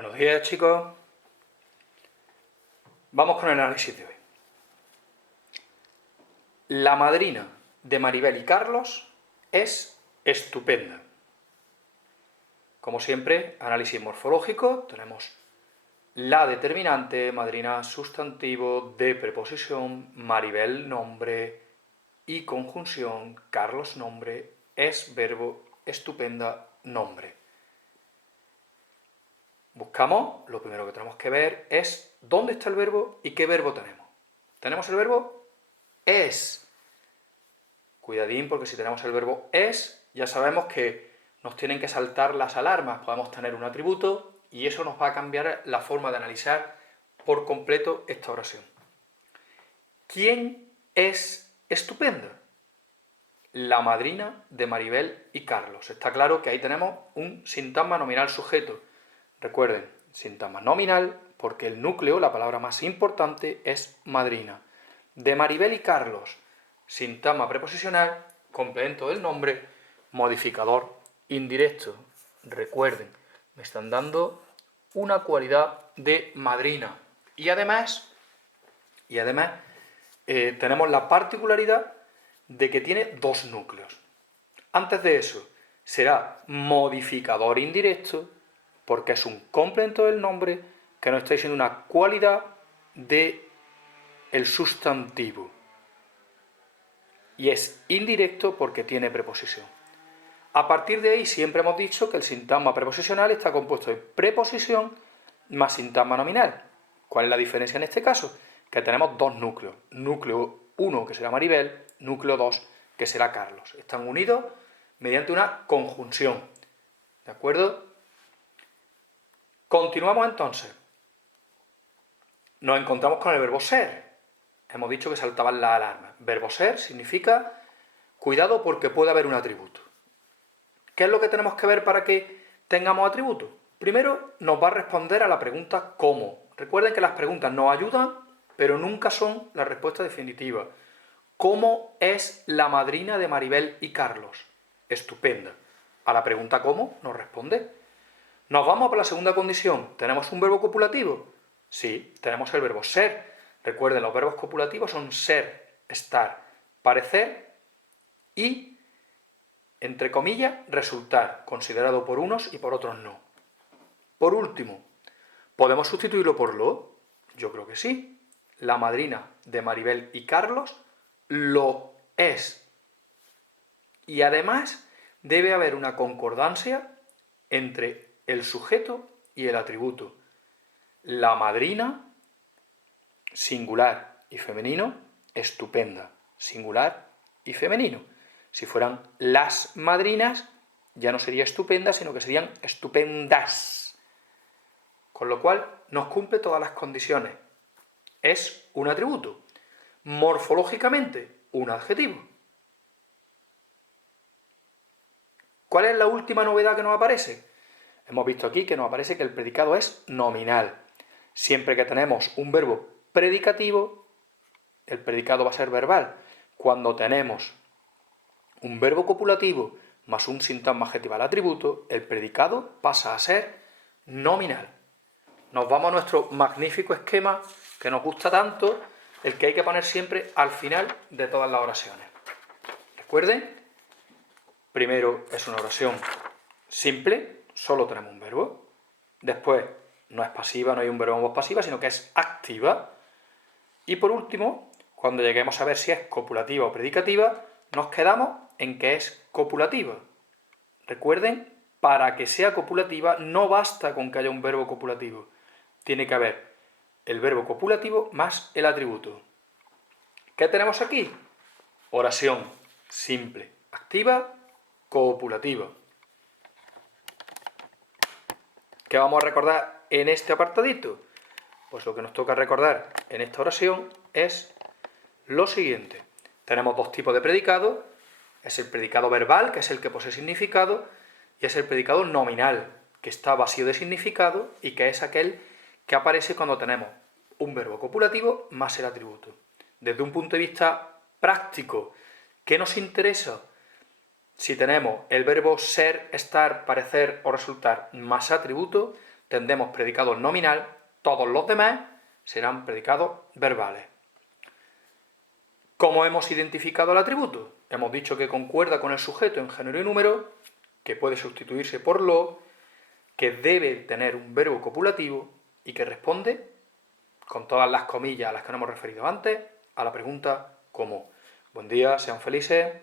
Buenos días, chicos. Vamos con el análisis de hoy. La madrina de Maribel y Carlos es estupenda. Como siempre, análisis morfológico. Tenemos la determinante, madrina sustantivo, de preposición, Maribel nombre y conjunción, Carlos nombre, es verbo, estupenda nombre. Buscamos, lo primero que tenemos que ver es dónde está el verbo y qué verbo tenemos. Tenemos el verbo es. Cuidadín, porque si tenemos el verbo es, ya sabemos que nos tienen que saltar las alarmas. Podemos tener un atributo y eso nos va a cambiar la forma de analizar por completo esta oración. ¿Quién es estupenda? La madrina de Maribel y Carlos. Está claro que ahí tenemos un sintagma nominal sujeto. Recuerden, sintagma nominal porque el núcleo, la palabra más importante, es madrina. De Maribel y Carlos, sintagma preposicional, complemento del nombre, modificador indirecto. Recuerden, me están dando una cualidad de madrina. Y además tenemos la particularidad de que tiene dos núcleos. Antes de eso, será modificador indirecto, porque es un complemento del nombre que nos está diciendo una cualidad del sustantivo. Y es indirecto porque tiene preposición. A partir de ahí siempre hemos dicho que el sintagma preposicional está compuesto de preposición más sintagma nominal. ¿Cuál es la diferencia en este caso? Que tenemos dos núcleos. Núcleo 1, que será Maribel, núcleo 2, que será Carlos. Están unidos mediante una conjunción. ¿De acuerdo? Continuamos entonces. Nos encontramos con el verbo ser. Hemos dicho que saltaban las alarmas. Verbo ser significa cuidado porque puede haber un atributo. ¿Qué es lo que tenemos que ver para que tengamos atributos? Primero nos va a responder a la pregunta ¿cómo? Recuerden que las preguntas nos ayudan, pero nunca son la respuesta definitiva. ¿Cómo es la madrina de Maribel y Carlos? Estupenda. A la pregunta ¿cómo? Nos responde. Nos vamos por la segunda condición. ¿Tenemos un verbo copulativo? Sí, tenemos el verbo ser. Recuerden, los verbos copulativos son ser, estar, parecer y, entre comillas, resultar, considerado por unos y por otros no. Por último, ¿podemos sustituirlo por lo? Yo creo que sí. La madrina de Maribel y Carlos lo es. Y además debe haber una concordancia entre el sujeto y el atributo. La madrina, singular y femenino, estupenda, singular y femenino. Si fueran las madrinas, ya no sería estupenda, sino que serían estupendas. Con lo cual, nos cumple todas las condiciones. Es un atributo. Morfológicamente, un adjetivo. ¿Cuál es la última novedad que nos aparece? Hemos visto aquí que nos aparece que el predicado es nominal. Siempre que tenemos un verbo predicativo, el predicado va a ser verbal. Cuando tenemos un verbo copulativo más un sintagma adjetival atributo, el predicado pasa a ser nominal. Nos vamos a nuestro magnífico esquema que nos gusta tanto, el que hay que poner siempre al final de todas las oraciones. Recuerden, primero es una oración simple, solo tenemos un verbo. Después no es pasiva, no hay un verbo en voz pasiva, sino que es activa. Y por último, cuando lleguemos a ver si es copulativa o predicativa, nos quedamos en que es copulativa. Recuerden, para que sea copulativa no basta con que haya un verbo copulativo. Tiene que haber el verbo copulativo más el atributo. ¿Qué tenemos aquí? Oración simple, activa, copulativa. ¿Qué vamos a recordar en este apartadito? Pues lo que nos toca recordar en esta oración es lo siguiente. Tenemos dos tipos de predicado. Es el predicado verbal, que es el que posee significado, y es el predicado nominal, que está vacío de significado y que es aquel que aparece cuando tenemos un verbo copulativo más el atributo. Desde un punto de vista práctico, ¿qué nos interesa? Si tenemos el verbo ser, estar, parecer o resultar más atributo, tendremos predicado nominal, todos los demás serán predicados verbales. ¿Cómo hemos identificado el atributo? Hemos dicho que concuerda con el sujeto en género y número, que puede sustituirse por lo, que debe tener un verbo copulativo y que responde, con todas las comillas a las que nos hemos referido antes, a la pregunta ¿cómo? Buen día, sean felices.